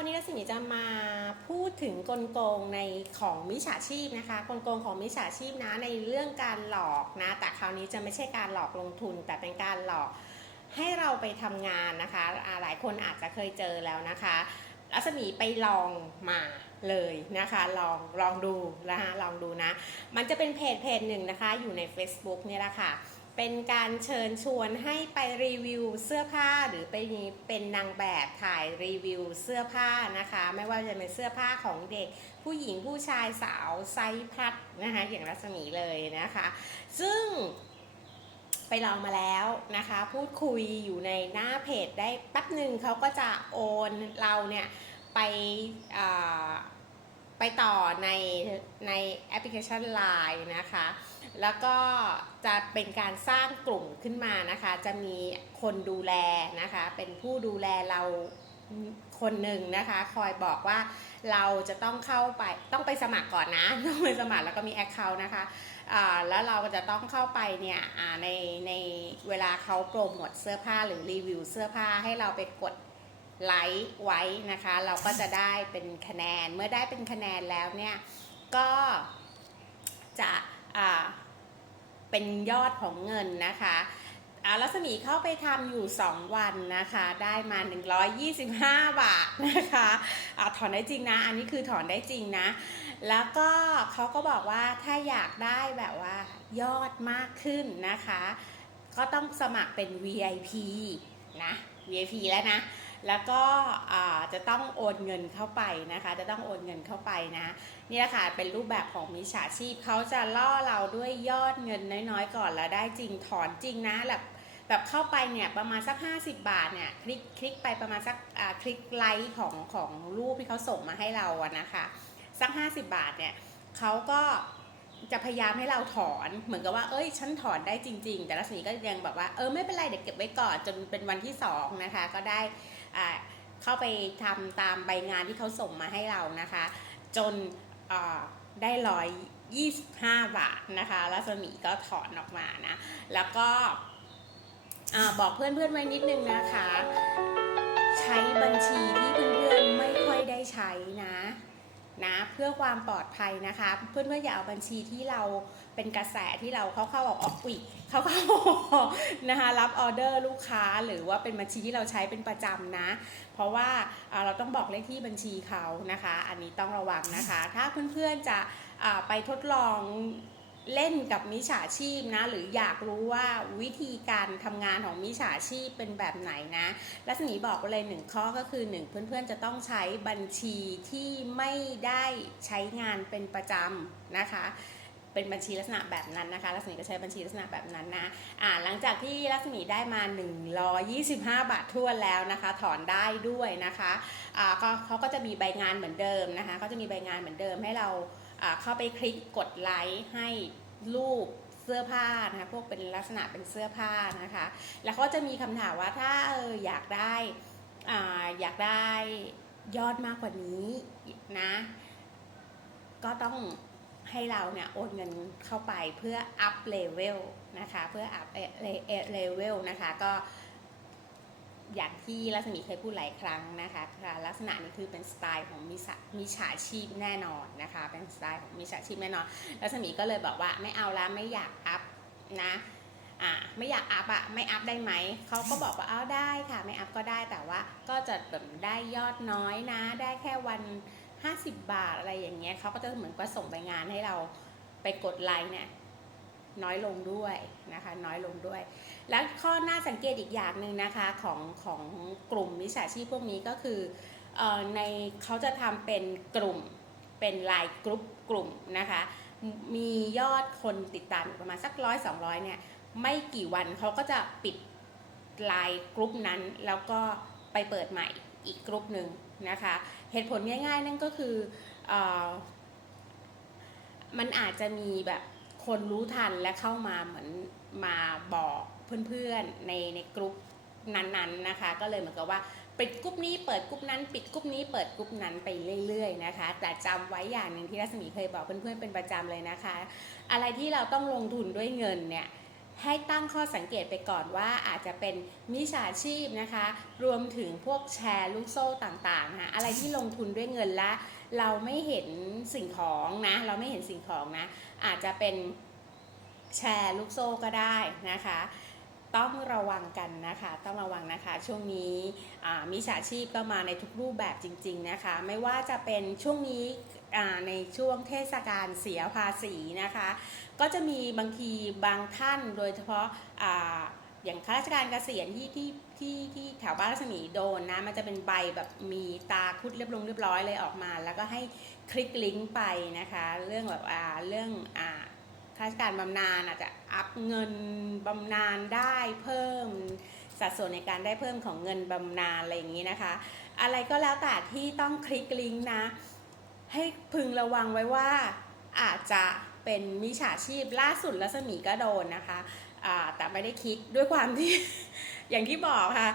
วันนี้รัศมีจะมาพูดถึงกลโกงในของมิจฉาชีพนะคะ กลโกงของมิจฉาชีพนะในเรื่องการหลอกนะ แต่คราวนี้จะไม่ใช่การหลอกลงทุน แต่เป็นการหลอกให้เราไปทำงานนะคะหลายคนอาจจะเคยเจอแล้วนะคะ รัศมีไปลองมาเลยนะคะ ลองลองดูนะคะลองดูนะ มันจะเป็นเพจเพจหนึ่งนะคะ อยู่ใน Facebook เนี่ยแหละค่ะ เป็นการเชิญชวนให้ไปรีวิวเสื้อผ้าหรือไปเป็นนางแบบถ่ายรีวิวเสื้อผ้านะคะ ไม่ว่าจะเป็นเสื้อผ้าของเด็ก ผู้หญิงผู้ชายสาวไซส์พัดนะคะอย่างรัศมีเลยนะคะ ซึ่งไปลองมาแล้วนะคะ พูดคุยอยู่ในหน้าเพจได้แป๊บหนึ่งเขาก็จะโอนเราเนี่ยไปไปต่อในในแอปพลิเคชัน Line นะคะ แล้วก็จะเป็นการสร้างกลุ่มขึ้นมานะคะ จะมีคนดูแลนะคะ เป็นผู้ดูแลเราคนหนึ่งนะคะ คอยบอกว่าเราจะต้องเข้าไปต้องไปสมัครก่อนนะต้องไปสมัครแล้วก็มี Account นะคะแล้วเราจะต้องเข้าไปเนี่ยในในเวลาเขาโปรโมทเสื้อผ้าหรือรีวิวเสื้อผ้าให้เราไปกดไลค์ไว้นะคะ เราก็จะได้เป็นคะแนนเมื่อได้เป็นคะแนนแล้วเนี่ยก็จะอ่า เป็นยอดของเงินนะคะอ่ารัศมีเข้าไปทำอยู่ 2 วันนะคะ ได้มา 125 บาทนะคะอ่าถอนได้จริงนะ อันนี้คือถอนได้จริงนะ แล้วก็เขาก็บอกว่าถ้าอยากได้แบบว่ายอดมากขึ้นนะคะ ก็ต้องสมัครเป็น VIP นะ VIP แล้วนะ แล้วก็จะต้องโอนเงินเข้าไปนะคะ จะต้องโอนเงินเข้าไปนะนี่แหละค่ะเป็นรูปแบบของมิจฉาชีพเขาจะล่อเราด้วยยอดเงินน้อยๆก่อนแล้วได้จริงถอนจริงนะแบบแบบเข้าไปเนี่ยประมาณสัก 50 บาทเนี่ยคลิกคลิกไปประมาณสักคลิกไลค์ของของรูปที่เขาส่งมาให้เราอะนะคะสัก 50 บาทเนี่ยเขาก็จะพยายามให้เราถอนเหมือนกับว่าเอ้ยฉันถอนได้จริง ๆ แต่รัศมีก็ยังแบบว่าเออไม่เป็นไรเดี๋ยวเก็บไว้ก่อนจนเป็นวันที่สองนะคะก็ได้ เข้าไปทำตามใบงานที่เขาส่งมาให้เรานะคะ จนได้ร้อยยี่สิบห้าบาทนะคะรัศมีก็ถอนออกมานะ แล้วก็อ่าบอกเพื่อนๆไว้นิดนึงนะคะ ใช้บัญชีที่เพื่อนๆไม่ค่อยได้ใช้นะนะเพื่อความปลอดภัยนะคะ เพื่อนๆอย่าเอาบัญชีที่เรา เป็นกระแสที่เราเข้าเข้าออกออกอุยเข้าเข้านะคะรับออเดอร์ลูกค้าหรือว่าเป็นบัญชีที่เราใช้เป็นประจำนะ เพราะว่าเราต้องบอกเลขที่บัญชีเขานะคะ อันนี้ต้องระวังนะคะ ถ้าเพื่อนๆจะไปทดลองเล่นกับมิจฉาชีพนะหรืออยากรู้ว่าวิธีการทำงานของมิจฉาชีพเป็นแบบไหนนะรัศมีบอกไว้เลยหนึ่งข้อก็คือหนึ่งเพื่อนๆจะต้องใช้บัญชีที่ไม่ได้ใช้งานเป็นประจำนะคะ เป็นบัญชีลักษณะแบบนั้นนะคะรัศมีก็ใช้บัญชีลักษณะแบบนั้นนะอ่าหลังจากที่รัศมีได้มา 125 บาททั่วแล้วนะคะ ถอนได้ด้วยนะคะอ่าก็เขาก็จะมีใบงานเหมือนเดิมนะคะเขาจะมีใบงานเหมือนเดิมให้เราอ่าเข้าไปคลิกกดไลค์ให้รูปเสื้อผ้านะคะพวกเป็นลักษณะเป็นเสื้อผ้านะคะ แล้วก็จะมีคำถามว่าถ้าเอออยากได้อ่าอยากได้ยอดมากกว่านี้นะ ก็ต้อง ให้เราเนี่ยโอนเงินเข้าไปเพื่ออัพเลเวลนะคะเพื่ออัพเลเวลนะคะก็อย่างที่รัศมีเคยพูดหลายครั้งนะคะลักษณะนี้คือเป็นสไตล์ของมิจฉามิจฉาชีพแน่นอนนะคะเป็นสไตล์ของมิจฉาชีพแน่นอน รัศมีก็เลยบอกว่าไม่เอาละไม่อยากอัพนะอ่าไม่อยากอัพอะไม่อัพได้ไหมเขาก็บอกว่าเอาได้ค่ะไม่อัพก็ได้แต่ว่าก็จะแบบได้ยอดน้อยนะ ได้แค่วัน 50 บาทอะไรอย่างเงี้ยเขาก็จะเหมือนกับส่งใบงานให้เราไปกดไลค์เนี่ยน้อยลงด้วยนะคะน้อยลงด้วย แล้วข้อน่าสังเกตอีกอย่างหนึ่งนะคะของของกลุ่มมิจฉาชีพพวกนี้ก็คืออในเขาจะทำเป็นกลุ่มเป็นไลน์กรุ๊ปกลุ่มนะคะมียอดคนติดตามอยู่ประมาณสักร้อยสองร้อยเนี่ยไม่กี่วันเขาก็จะปิดไลน์กรุ๊ปนั้น แล้วก็ไปเปิดใหม่อีกกรุ๊ปหนึ่ง นะคะ เหตุผลง่ายๆ นั่นก็คืออมันอาจจะมีแบบคนรู้ทันและเข้ามาเหมือนมาบอกเพื่อนๆในในกลุ่มนั้นๆนะคะ ก็เลยเหมือนกับว่าปิดกลุ่มนี้เปิดกลุ่มนั้น ปิดกลุ่มนี้เปิดกลุ่มนั้นไปเรื่อยๆนะคะ แต่จำไว้อย่างหนึ่งที่รัศมีเคยบอกเพื่อนๆเป็นประจำเลยนะคะ อะไรที่เราต้องลงทุนด้วยเงินเนี่ย ให้ตั้งข้อสังเกตไปก่อนว่าอาจจะเป็นมิจฉาชีพนะคะ รวมถึงพวกแชร์ลูกโซ่ต่างๆนะอะไรที่ลงทุนด้วยเงินและ เราไม่เห็นสิ่งของนะ เราไม่เห็นสิ่งของนะ อาจจะเป็นแชร์ลูกโซ่ก็ได้นะคะ ต้องระวังกันนะคะ ต้องระวังนะคะ ช่วงนี้มิจฉาชีพก็มาในทุกรูปแบบจริง ๆนะคะ ไม่ว่าจะเป็นช่วงนี้ ในช่วงเทศกาลเสียภาษีนะคะ ก็จะมีบางทีบางท่านโดยเฉพาะอาอย่างข้าราชการเกษียณที่ที่ที่ที่แถวบ้านรัศมีโดนนะ มันจะเป็นใบแบบมีตาคุดเรียบลงเรียบร้อยเลยออกมา แล้วก็ให้คลิกลิงก์ไปนะคะ เรื่องแบบอ่าเรื่องอ่าข้าราชการบำนาญอาจจะอัพเงินบำนาญได้เพิ่มสัดส่วนในการได้เพิ่มของเงินบำนาญอะไรอย่างนี้นะคะ อะไรก็แล้วแต่ที่ต้องคลิกลิงก์นะ ให้พึงระวังไว้ว่าอาจจะเป็นมิจฉาชีพล่าสุดรัศมีก็โดนนะคะแต่ไม่ได้คลิกด้วยความที่ อย่างที่บอกค่ะ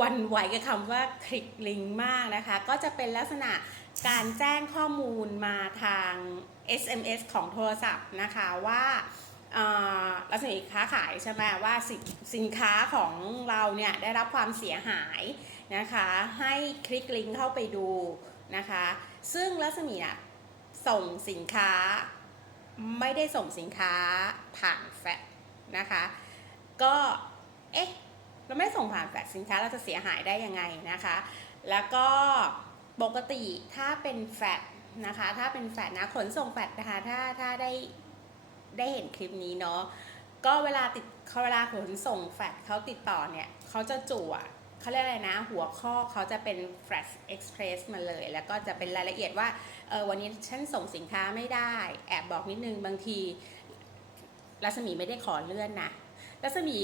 วันไหวกับคำว่าคลิกลิงก์มากนะคะ ก็จะเป็นลักษณะการแจ้งข้อมูลมาทาง SMS ของโทรศัพท์นะคะว่าอ่ารัศมีค้าขายใช่ไหมว่าสินสินค้าของเราเนี่ยได้รับความเสียหายนะคะ ให้คลิกลิงก์เข้าไปดูนะคะ ซึ่งรัศมีอะส่งสินค้าไม่ได้ส่งสินค้าผ่านแฟลชนะคะ ก็เอ๊ะเราไม่ส่งผ่านแฟลชสินค้าเราจะเสียหายได้ยังไงนะคะ แล้วก็ปกติถ้าเป็นแฟลชนะคะ ถ้าเป็นแฟลชนะขนส่งแฟลชนะคะ ถ้าถ้าได้ได้เห็นคลิปนี้เนาะก็เวลาติดเวลาขนส่งแฟลชเขาติดต่อเนี่ยเขาจะจั่ว เขาเรียกอะไรนะ หัวข้อเขาจะเป็น Flash Express มาเลย แล้วก็จะเป็นรายละเอียดว่าเออวันนี้ฉันส่งสินค้าไม่ได้ แอบบอกนิดนึงบางทีรัศมีไม่ได้ขอเลื่อนนะรัศมี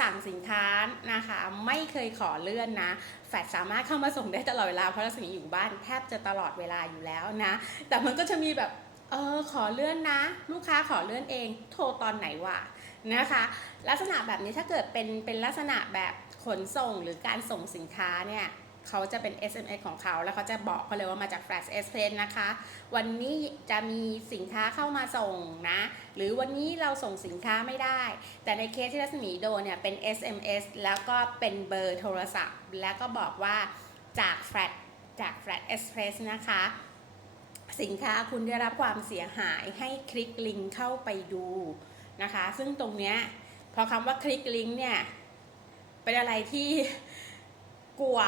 สั่งสินค้านะคะ ไม่เคยขอเลื่อนนะ แฟดสามารถเข้ามาส่งได้ตลอดเวลาเพราะรัศมีอยู่บ้านแทบจะตลอดเวลาอยู่แล้วนะ แต่มันก็จะมีแบบเออขอเลื่อนนะ ลูกค้าขอเลื่อนเอง โทรตอนไหนวะนะคะ ลักษณะแบบนี้ถ้าเกิดเป็นเป็นลักษณะแบบ ขนส่งหรือการส่งสินค้าเนี่ยเขาจะเป็น SMS ของเขา แล้วเขาจะบอกเขาเลยว่ามาจาก Flash Express นะคะ วันนี้จะมีสินค้าเข้ามาส่งนะ หรือวันนี้เราส่งสินค้าไม่ได้ แต่ในเคสที่รัศมีโดนเนี่ยเป็น SMS แล้วก็เป็นเบอร์โทรศัพท์ แล้วก็บอกว่าจาก Flash จาก Flash Express นะคะ สินค้าคุณได้รับความเสียหายให้คลิกลิงก์เข้าไปดูนะคะ ซึ่งตรงเนี้ยพอคำว่าคลิกลิงก์เนี่ย เป็นอะไรที่กลัว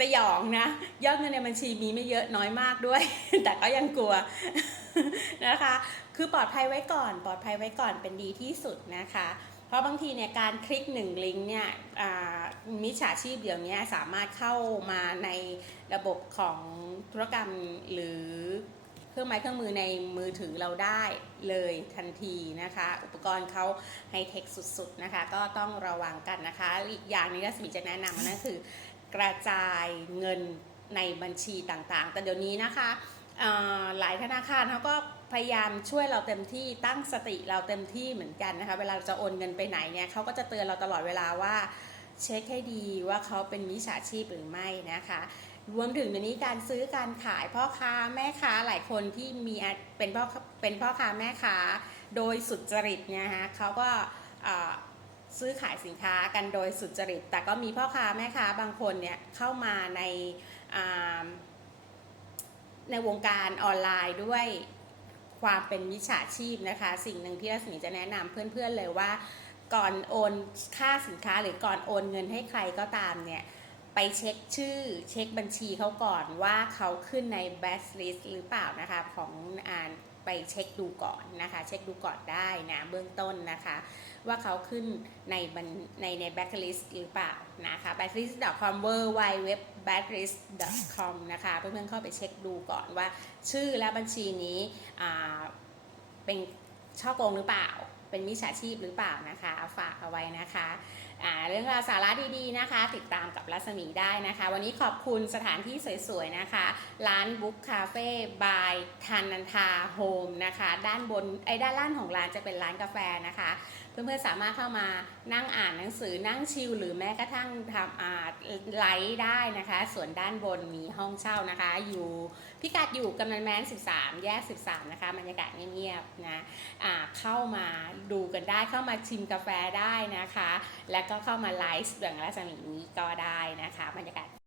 สยองนะ ยอดเงินในบัญชีมีไม่เยอะน้อยมากด้วย แต่ก็ยังกลัวนะคะ คือปลอดภัยไว้ก่อน ปลอดภัยไว้ก่อนเป็นดีที่สุดนะคะ เพราะบางทีเนี่ยการคลิกหนึ่งลิงก์เนี่ยมิจฉาชีพเดี๋ยวนี้สามารถเข้ามาในระบบของธุรกรรมหรือ รื่องไม้เครื่องมือในมือถือเราได้เลยทันทีนะคะ อุปกรณ์เขาไฮเทคสุดๆนะคะ ก็ต้องระวังกันนะคะอีกอย่างนี้รัศมีจะแนะนำนั่นคือกระจายเงินในบัญชีต่างๆ แต่เดี๋ยวนี้นะคะหลายธนาคารเขาก็พยายามช่วยเราเต็มที่ตั้งสติเราเต็มที่เหมือนกันนะคะ เวลาจะโอนเงินไปไหนเนี่ยเขาก็จะเตือนเราตลอดเวลาว่าเช็คให้ดีว่าเขาเป็นมิจฉาชีพหรือไม่นะคะ รวมถึงเดี๋ยวนี้การซื้อการขายพ่อค้าแม่ค้าหลายคนที่มีเป็นพ่อเป็นพ่อค้าแม่ค้าโดยสุจริตเนี่ยฮะเขาก็ซื้อขายสินค้ากันโดยสุจริต แต่ก็มีพ่อค้าแม่ค้าบางคนเนี่ยเข้ามาในในวงการออนไลน์ด้วยความเป็นมิจฉาชีพนะคะ สิ่งหนึ่งที่รัศมีจะแนะนำเพื่อนๆเลยว่าก่อนโอนค่าสินค้าหรือก่อนโอนเงินให้ใครก็ตามเนี่ย ไปเช็คชื่อเช็คบัญชีเขาก่อนว่าเขาขึ้นใน best list หรือเปล่านะคะของอ่านไปเช็คดูก่อนนะคะ เช็คดูก่อนได้นะเบื้องต้นนะคะ ว่าเขาขึ้นในในใน backlist หรือเปล่านะคะ backlist.com w w w backlist.com นะคะเพื่อนๆเข้าไปเช็คดูก่อนว่า ชื่อและบัญชีนี้อ่าเป็นช่อโกงหรือเปล่า เป็นมิจฉาชีพหรือเปล่านะคะ ฝากเอาไว้นะคะ เรื่องราวสาระดีๆนะคะ ติดตามกับรัศมีได้นะคะ วันนี้ขอบคุณสถานที่สวยๆนะคะ ร้านบุ๊กคาเฟ่บายทันนันทาโฮมนะคะ ด้านบนไอ้ด้านล่างของร้านจะเป็นร้านกาแฟนะคะ เพื่อนๆสามารถเข้ามานั่งอ่านหนังสือนั่งชิลหรือแม้กระทั่งทำอ่าไลฟ์ได้นะคะ ส่วนด้านบนมีห้องเช่านะคะ อยู่พิกัดอยู่กำนันแมน 13 แยก 13 นะคะบรรยากาศเงียบๆนะอ่าเข้ามาดูกันได้เข้ามาชิมกาแฟได้นะคะ แล้วก็เข้ามาไลฟ์อย่างรัศมีนี้ก็ได้นะคะบรรยากาศ